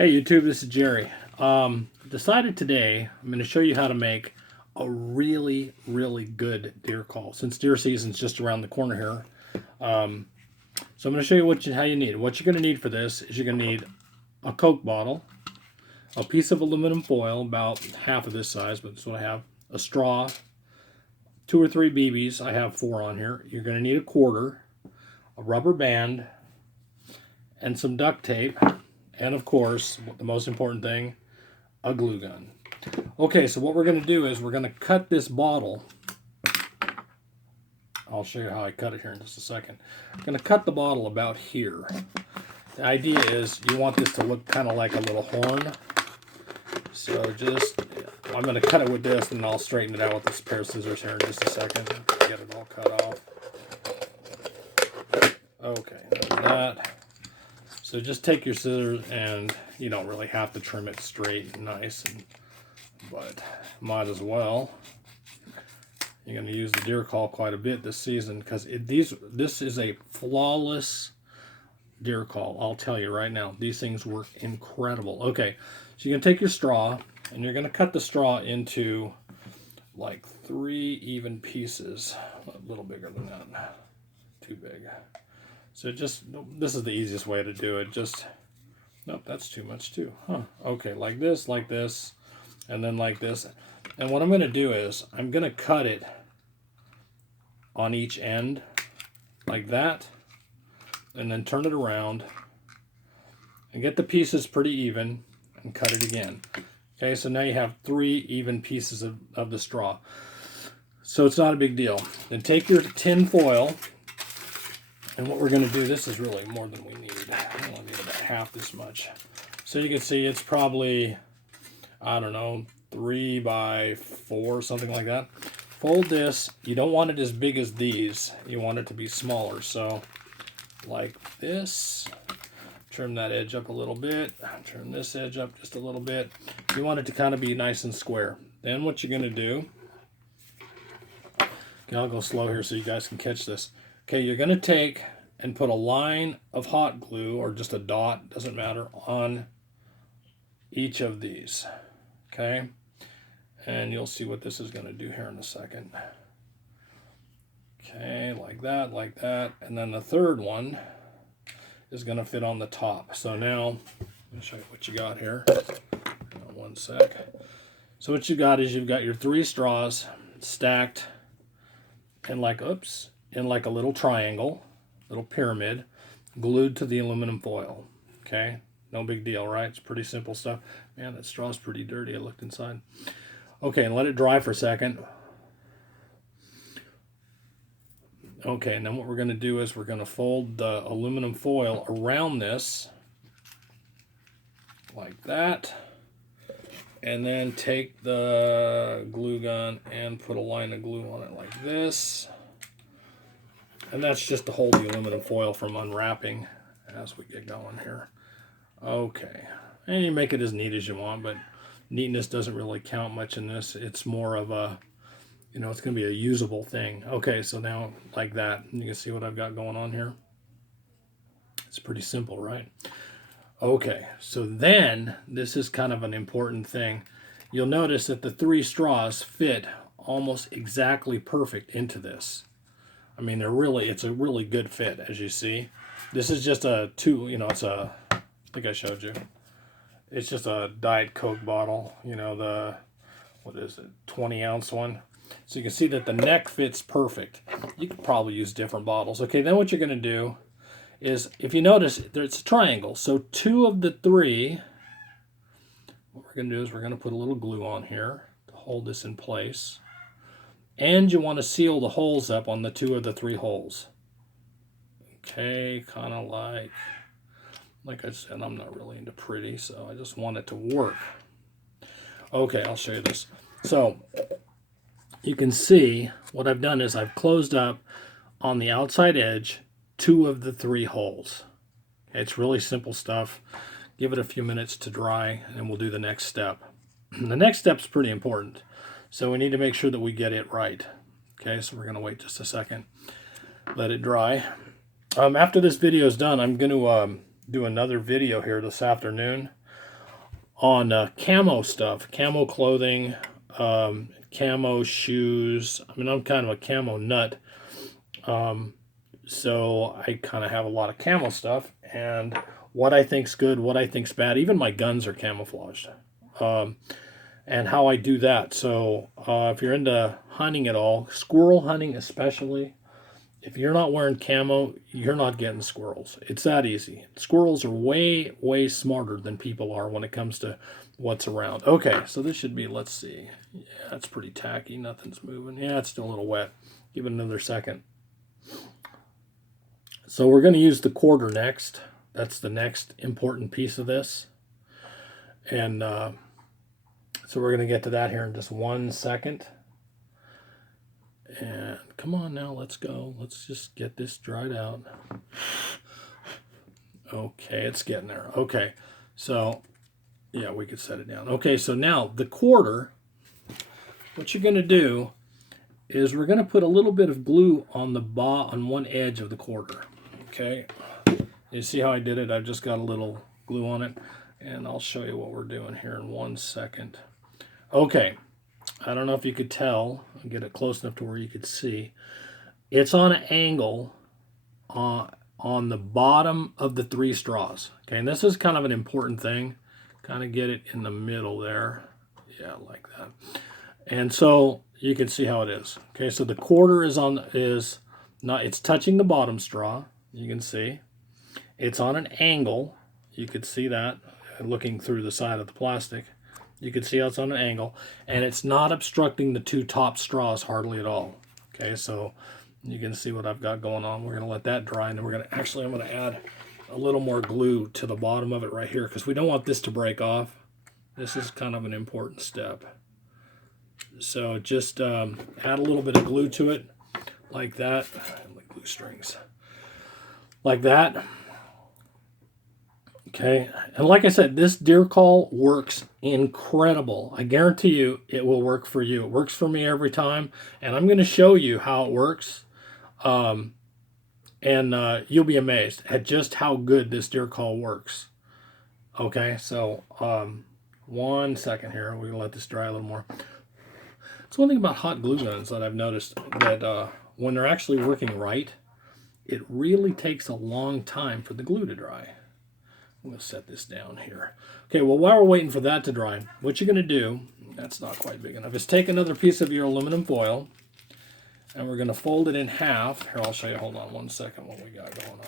Hey YouTube, this is Jerry. Decided today I'm going to show you how to make a really good deer call. Since deer season's just around the corner here, so I'm going to show you how you need. What you're going to need for this is you're going to need a Coke bottle, a piece of aluminum foil about half of this size, but this is what I have, a straw, 2 or 3 BBs. I have 4 on here. You're going to need a quarter, a rubber band, and some duct tape. And of course, the most important thing, a glue gun. Okay, so what we're going to do is we're going to cut this bottle. I'll show you how I cut it here in just a second. I'm going to cut the bottle about here. The idea is you want this to look kind of like a little horn. So I'm going to cut it with this, and I'll straighten it out with this pair of scissors here in just a second. Get it all cut off. Okay, there's that. So just take your scissors, and you don't really have to trim it straight and nice, but might as well. You're going to use the deer call quite a bit this season because this is a flawless deer call. I'll tell you right now, these things work incredible. Okay, so you're going to take your straw, and you're going to cut the straw into like 3 even pieces. A little bigger than that. Too big. So this is the easiest way to do it. Nope, that's too much too. Okay, like this, and then like this. And what I'm going to do is I'm going to cut it on each end like that, and then turn it around and get the pieces pretty even and cut it again. Okay, so now you have 3 even pieces of the straw. So it's not a big deal. Then take your tin foil. And what we're going to do, this is really more than we need. I only need about half this much. So you can see it's probably, I don't know, 3 by 4, something like that. Fold this. You don't want it as big as these. You want it to be smaller. So like this. Trim that edge up a little bit. Trim this edge up just a little bit. You want it to kind of be nice and square. Then what you're going to do, okay, I'll go slow here so you guys can catch this. Okay, you're going to take and put a line of hot glue, or just a dot, doesn't matter, on each of these. Okay, and you'll see what this is going to do here in a second. Okay, like that, and then the third one is going to fit on the top. So now, let me show you what you got here. Hang on one sec. So what you got is you've got your 3 straws stacked in like a little triangle, little pyramid, glued to the aluminum foil. Okay, no big deal, right? It's pretty simple stuff. Man, that straw's pretty dirty. I looked inside. Okay, and let it dry for a second. Okay, and then what we're going to do is we're going to fold the aluminum foil around this like that, and then take the glue gun and put a line of glue on it like this. And that's just to hold the aluminum foil from unwrapping as we get going here. Okay. And you make it as neat as you want, but neatness doesn't really count much in this. It's more of a, it's going to be a usable thing. Okay, so now like that. You can see what I've got going on here. It's pretty simple, right? Okay, so then this is kind of an important thing. You'll notice that the 3 straws fit almost exactly perfect into this. I mean, it's a really good fit, as you see. This is just I think I showed you. It's just a Diet Coke bottle, what is it, 20-ounce one. So you can see that the neck fits perfect. You could probably use different bottles. Okay, then what you're going to do is, if you notice, it's a triangle. So 2 of the 3, what we're going to do is we're going to put a little glue on here to hold this in place. And you want to seal the holes up on the 2 of the 3 holes. Okay, kind of like I said, I'm not really into pretty, so I just want it to work. Okay, I'll show you this. So you can see what I've done is I've closed up on the outside edge 2 of the 3 holes. It's really simple stuff. Give it a few minutes to dry, and we'll do the next step. The next step's pretty important. So we need to make sure that we get it right. Okay, so we're going to wait just a second. Let it dry. After this video is done, I'm going to do another video here this afternoon on camo stuff, camo clothing, camo shoes. I mean, I'm kind of a camo nut. So I kind of have a lot of camo stuff, and what I think's good, what I think's bad. Even my guns are camouflaged. And how I do that. So if you're into hunting at all, squirrel hunting especially, if you're not wearing camo, you're not getting squirrels. It's that easy. Squirrels are way, way smarter than people are when it comes to what's around. Okay, so this should be, let's see. Yeah, it's pretty tacky. Nothing's moving. Yeah, it's still a little wet. Give it another second. So we're going to use the quarter next. That's the next important piece of this. And so we're going to get to that here in just 1 second. And come on now, let's go. Let's just get this dried out. Okay, it's getting there. Okay, so yeah, we could set it down. Okay, so now the quarter, what you're going to do is we're going to put a little bit of glue on the on one edge of the quarter. Okay, you see how I did it? I've just got a little glue on it, and I'll show you what we're doing here in 1 second. Okay, I don't know if you could tell. I'll get it close enough to where you could see. It's on an angle on the bottom of the 3 straws. Okay, and this is kind of an important thing. Kind of get it in the middle there. Yeah, like that. And so you can see how it is. Okay, so the quarter it's touching the bottom straw. You can see. It's on an angle. You could see that looking through the side of the plastic. You can see how it's on an angle, and it's not obstructing the 2 top straws hardly at all. Okay, so you can see what I've got going on. We're going to let that dry, and then I'm going to add a little more glue to the bottom of it right here, because we don't want this to break off. This is kind of an important step. So just add a little bit of glue to it, like that. Like glue strings. Like that. Okay, and like I said, this deer call works incredible. I guarantee you it will work for you. It works for me every time, and I'm going to show you how it works. And you'll be amazed at just how good this deer call works. Okay, so 1 second here. We're going to let this dry a little more. It's one thing about hot glue guns that I've noticed, that when they're actually working right, it really takes a long time for the glue to dry. I'm going to set this down here. Okay, well, while we're waiting for that to dry, what you're going to do, that's not quite big enough, is take another piece of your aluminum foil, and we're going to fold it in half. Here, I'll show you. Hold on 1 second what we got going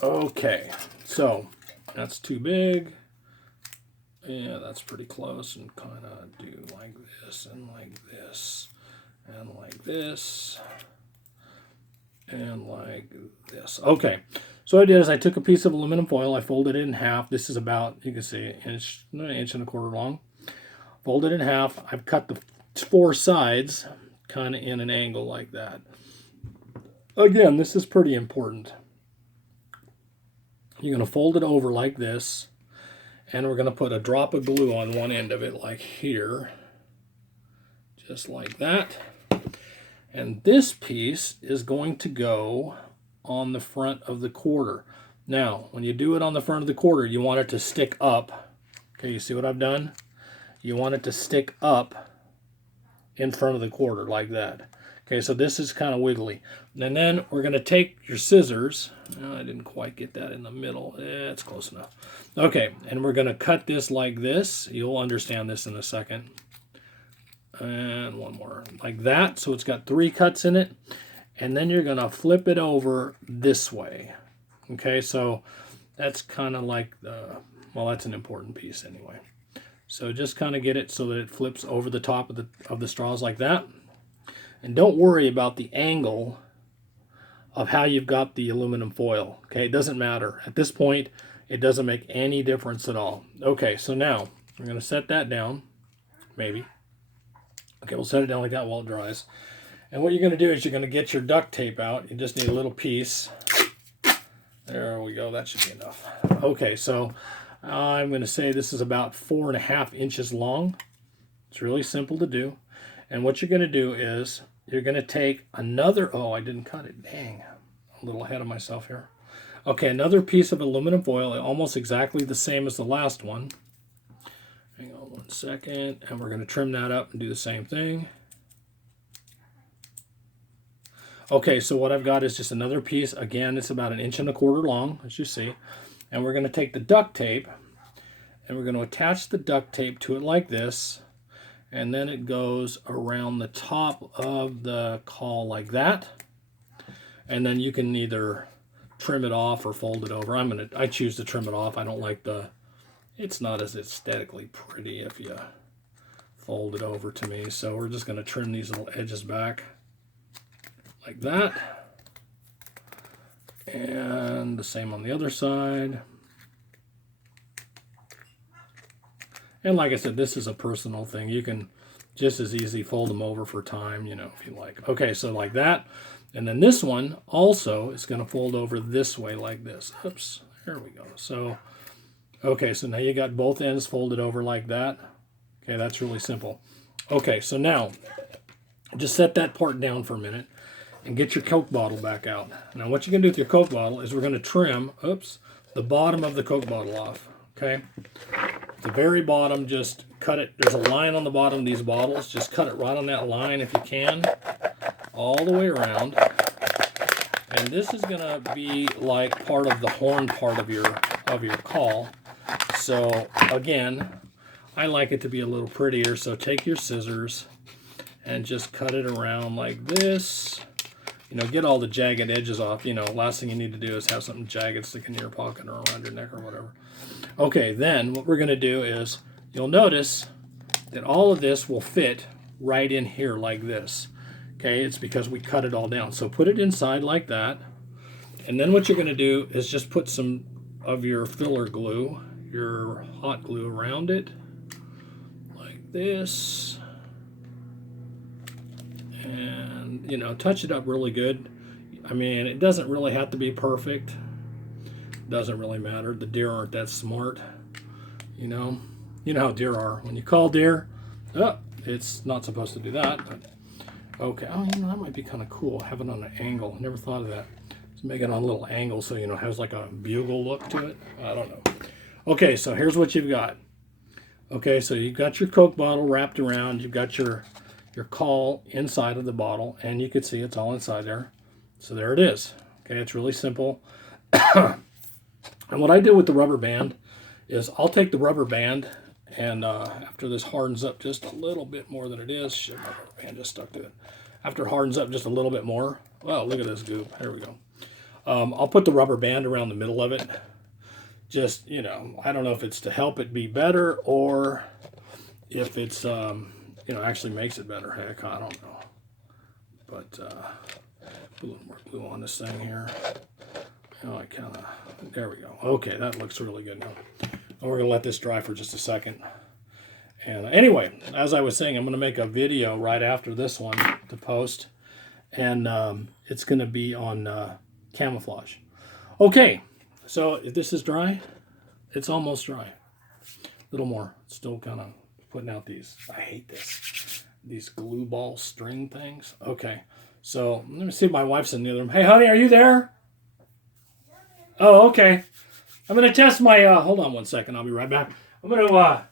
on. Okay, so that's too big. Yeah, that's pretty close, and kind of do like this, and like this, and like this, and like this. Okay, so what I did is I took a piece of aluminum foil, I folded it in half. This is about, you can see, an inch and a quarter long. Folded it in half. I've cut the 4 sides kind of in an angle like that. Again, this is pretty important. You're going to fold it over like this, and we're going to put a drop of glue on one end of it, like here, just like that. And this piece is going to go on the front of the quarter. Now, when you do it on the front of the quarter, you want it to stick up. Okay, you see what I've done? You want it to stick up in front of the quarter like that. Okay, so this is kind of wiggly. And then we're going to take your scissors. Oh, I didn't quite get that in the middle. It's close enough. Okay, and we're going to cut this like this. You'll understand this in a second. And one more like that. So it's got 3 cuts in it. And then you're going to flip it over this way. Okay, so that's kind of like well, that's an important piece anyway. So just kind of get it so that it flips over the top of the straws like that. And don't worry about the angle of how you've got the aluminum foil. Okay, it doesn't matter. At this point, it doesn't make any difference at all. Okay, so now we're going to set that down, maybe. Okay, we'll set it down like that while it dries. And what you're going to do is you're going to get your duct tape out. You just need a little piece. There we go. That should be enough. Okay, so I'm going to say this is about 4.5 inches long. It's really simple to do. And what you're going to do is you're going to take another, oh, I didn't cut it. Dang, a little ahead of myself here. Okay, another piece of aluminum foil, almost exactly the same as the last one. Hang on one second, and we're going to trim that up and do the same thing. Okay, so what I've got is just another piece. Again, it's about 1.25 inches long, as you see. And we're going to take the duct tape, and we're going to attach the duct tape to it like this. And then it goes around the top of the caul like that. And then you can either trim it off or fold it over. I choose to trim it off. I don't like it's not as aesthetically pretty if you fold it over to me. So we're just going to trim these little edges back like that. And the same on the other side. And like I said, this is a personal thing. You can just as easy fold them over for time, you know, if you like. Okay, so like that. And then this one also is going to fold over this way like this. Oops, there we go. So, okay, so now you got both ends folded over like that. Okay, that's really simple. Okay, so now just set that part down for a minute and get your Coke bottle back out. Now what you're going to do with your Coke bottle is we're going to trim, the bottom of the Coke bottle off. Okay, at the very bottom, just cut it. There's a line on the bottom of these bottles. Just cut it right on that line if you can, all the way around. And this is going to be like part of the horn part of your caul. So again, I like it to be a little prettier. So take your scissors and just cut it around like this. You know, get all the jagged edges off. You know, last thing you need to do is have something jagged sticking in your pocket or around your neck or whatever. Okay, then what we're going to do is, you'll notice that all of this will fit right in here like this. Okay, it's because we cut it all down. So put it inside like that. And then what you're going to do is just put some of your filler glue, your hot glue around it, like this. And, you know, touch it up really good. I mean, it doesn't really have to be perfect. Doesn't really matter. The deer aren't that smart. You know how deer are. When you call deer, oh, it's not supposed to do that. But okay, oh, you know, that might be kind of cool. Have it on an angle. Never thought of that. Just make it on a little angle so, you know, it has like a bugle look to it. I don't know. Okay, so here's what you've got. Okay, so you've got your Coke bottle wrapped around. You've got your caul inside of the bottle, and you can see it's all inside there. So there it is. Okay, it's really simple. And what I do with the rubber band is I'll take the rubber band and after this hardens up just a little bit more than it is, shit, my rubber band just stuck to it. After it hardens up just a little bit more, well, look at this goop. There we go. I'll put the rubber band around the middle of it. Just, you know, I don't know if it's to help it be better or if it's, you know, actually makes it better. Heck, I don't know. But put a little more glue on this thing here. Oh, I kind of, there we go. Okay, that looks really good now. And we're going to let this dry for just a second. And anyway, as I was saying, I'm going to make a video right after this one to post. And it's going to be on camouflage. Okay, so if this is dry, it's almost dry. A little more. Still kind of putting out these, I hate this, these glue ball string things. Okay, so let me see if my wife's in the other room. Hey, honey, are you there? Oh, okay. I'm going to test my, hold on one second. I'll be right back. I'm going to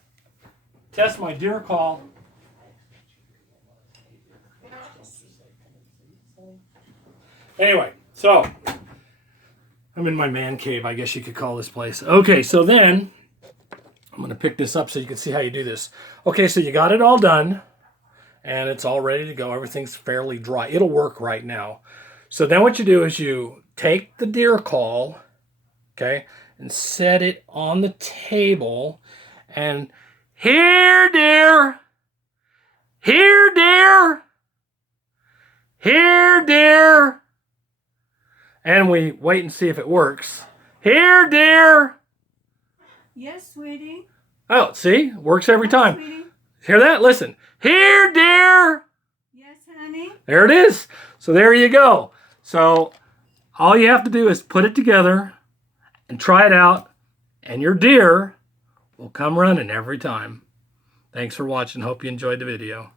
test my deer caul. Anyway, so I'm in my man cave, I guess you could call this place. Okay, so then I'm going to pick this up so you can see how you do this. Okay, so you got it all done and it's all ready to go. Everything's fairly dry. It'll work right now. So then what you do is you take the deer caul, okay, and set it on the table and here, dear, here, dear, here, dear. And we wait and see if it works. Here, dear. Yes, sweetie. Oh, see? Works every time. Sweetie. Hear that? Listen. Here, dear. Yes, honey. There it is. So there you go. So all you have to do is put it together and try it out, and your deer will come running every time. Thanks for watching. Hope you enjoyed the video.